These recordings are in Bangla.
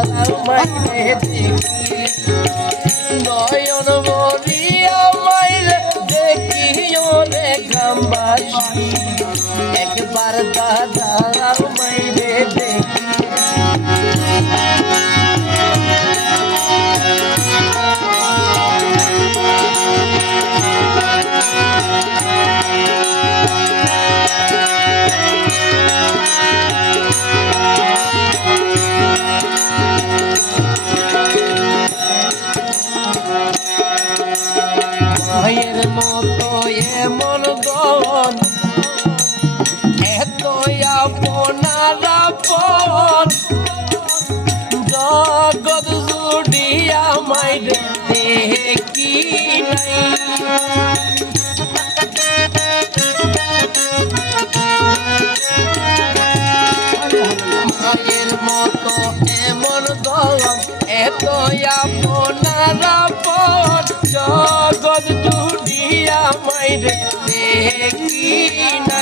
দাদা নয়ন মরিয়া মাইলে দেখিও রে গ্রামবাসী। মায়ের মতো এমন গন এত আপনার আপন। জগৎ জুড়িয়া মাইর দেখি নাই। মায়ের মতো জুড়িয়া মাইর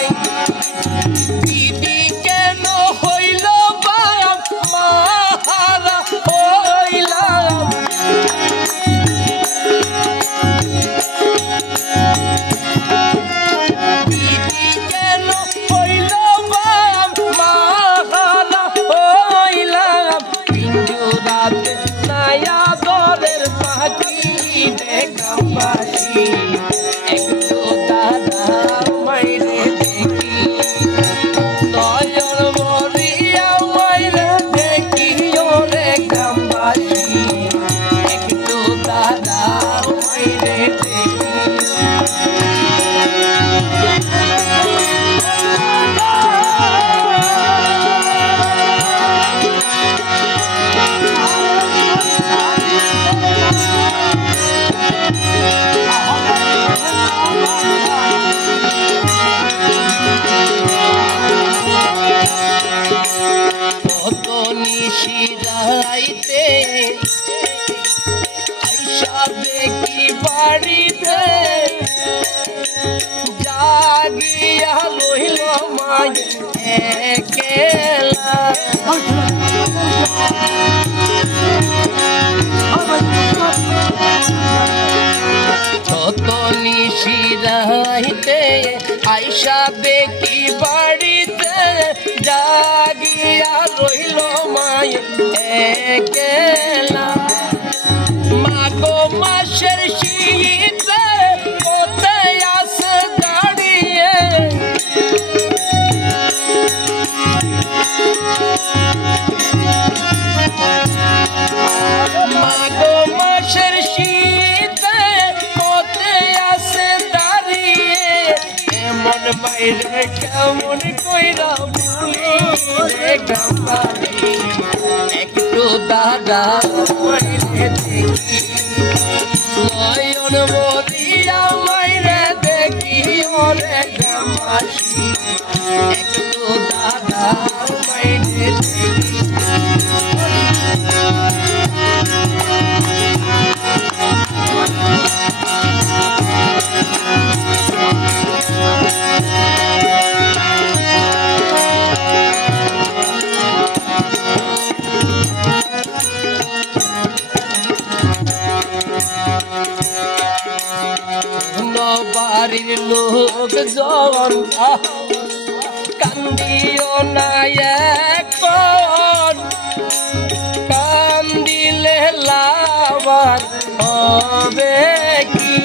নয়ন নিশিরাইতে আইসা দেখি বাড়িতে। জাগিয়া রইল মাই একেলা ছত নিশিরাইতে আইসা দেখি বাড়িতে জাগিয়া রইল মায় একেলা। মাগো মাসের শীতে বাইরে কেমন কইরা গাম্বারি একটু দাদা নয়ন মরিয়া মাইরে দেখি অনেক জন কান্দিও না এখন। কান্দিলে লাভার হবে কি?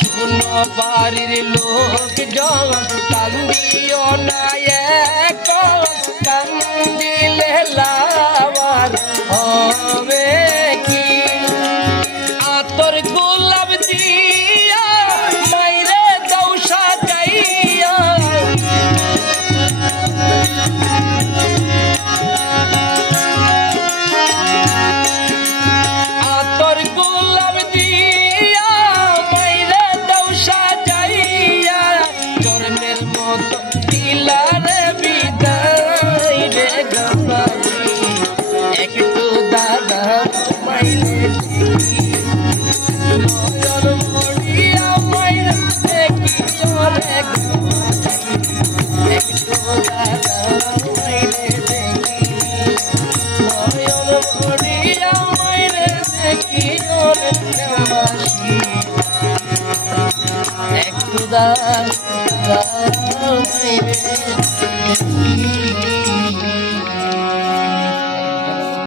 শুনো বাড়ির লোক জন, কান্দিও না এখন। কান্দিলে লাভার হবে da da